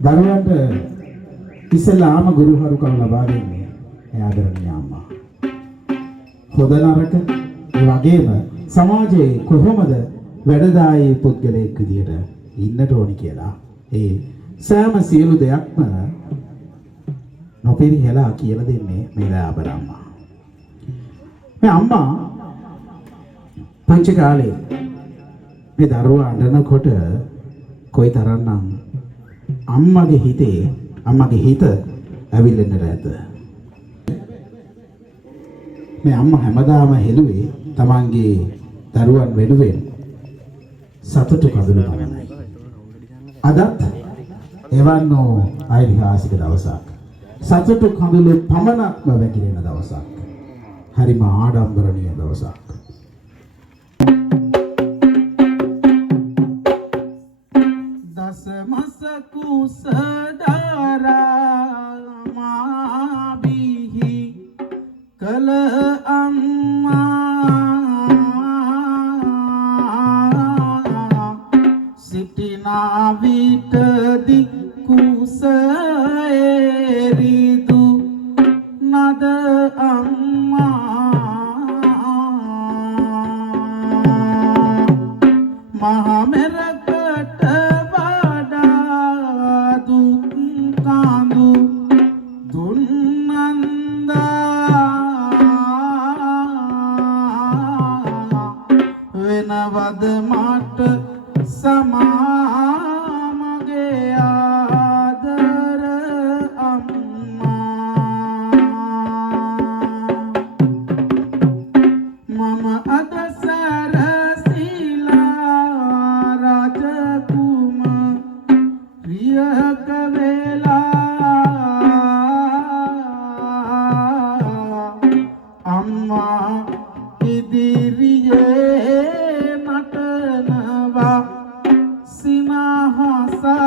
දරුවන්ට ඉස්සෙල්ලාම ගුරුහරුකම් ලබා දෙන්නේ ඒ ආදරණීය අම්මා. හොඳ නරක ඒ වගේම සමාජයේ කොහොමද වැඩදායී පුද්ගලයෙක් විදියට ඉන්නට ඕනි කියලා ඒ සෑම සියලු දෙයක්ම නොපෙරිහෙලා කියලා දෙන්නේ මේ දයාබර අම්මා. මේ අම්මා පුංචි කාලේ මේ දරුවා අඬනකොට කොයිතරම්නම් අම්මගේ හිත ඇවිල්ලෙන්නට ඇත. මේ අම්මා හැමදාම හෙළුවේ තමන්ගේ දරුවන් වෙනුවෙන් සතුටු කඳුළු පමණයි. අදත් එවන් ඓතිහාසික දවසක්. සතුටු කඳුළු පමණක්ම වැగిරෙන දවසක්. හරිම ආඩම්බරණීය දවසක්. දසමස කුස දරා බිහි කල අම්මා සිටිනා විටදි කුස එරිදු නද අම්මා මහා මෙරකට වඩා දුක් කාඳු දුන්නන්දා වෙනවද මට සමා මගේ ආදර අම්මා මම අද සැරසිලා රජකුම රියක වෙලා අම්මා ඉදිරියේ නටනවා සිනහසලා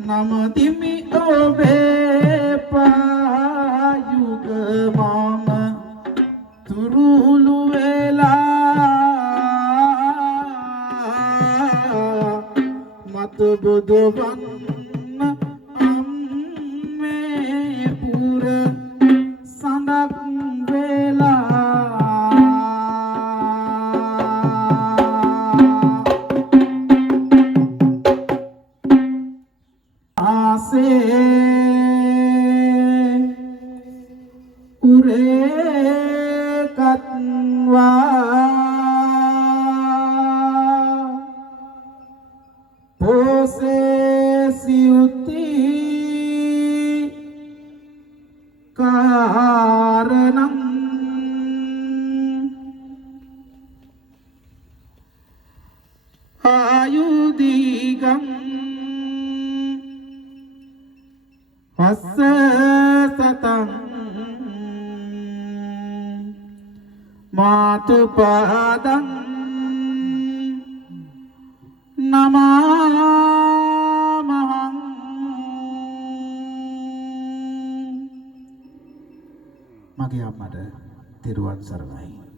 නමදිමි ඔබේ පායුග මම තුරුළු වෙලා මතු බුදුවන්න අම්මේ පුර සඳක් වෙලා ආසේ උරේ කත්වා පෝසේ සියුති කාරණං ආයුදීගං වස්ස සතං මාතු පාදං නමාමහං මගේ අම්මට තෙරුවන් සරණයි.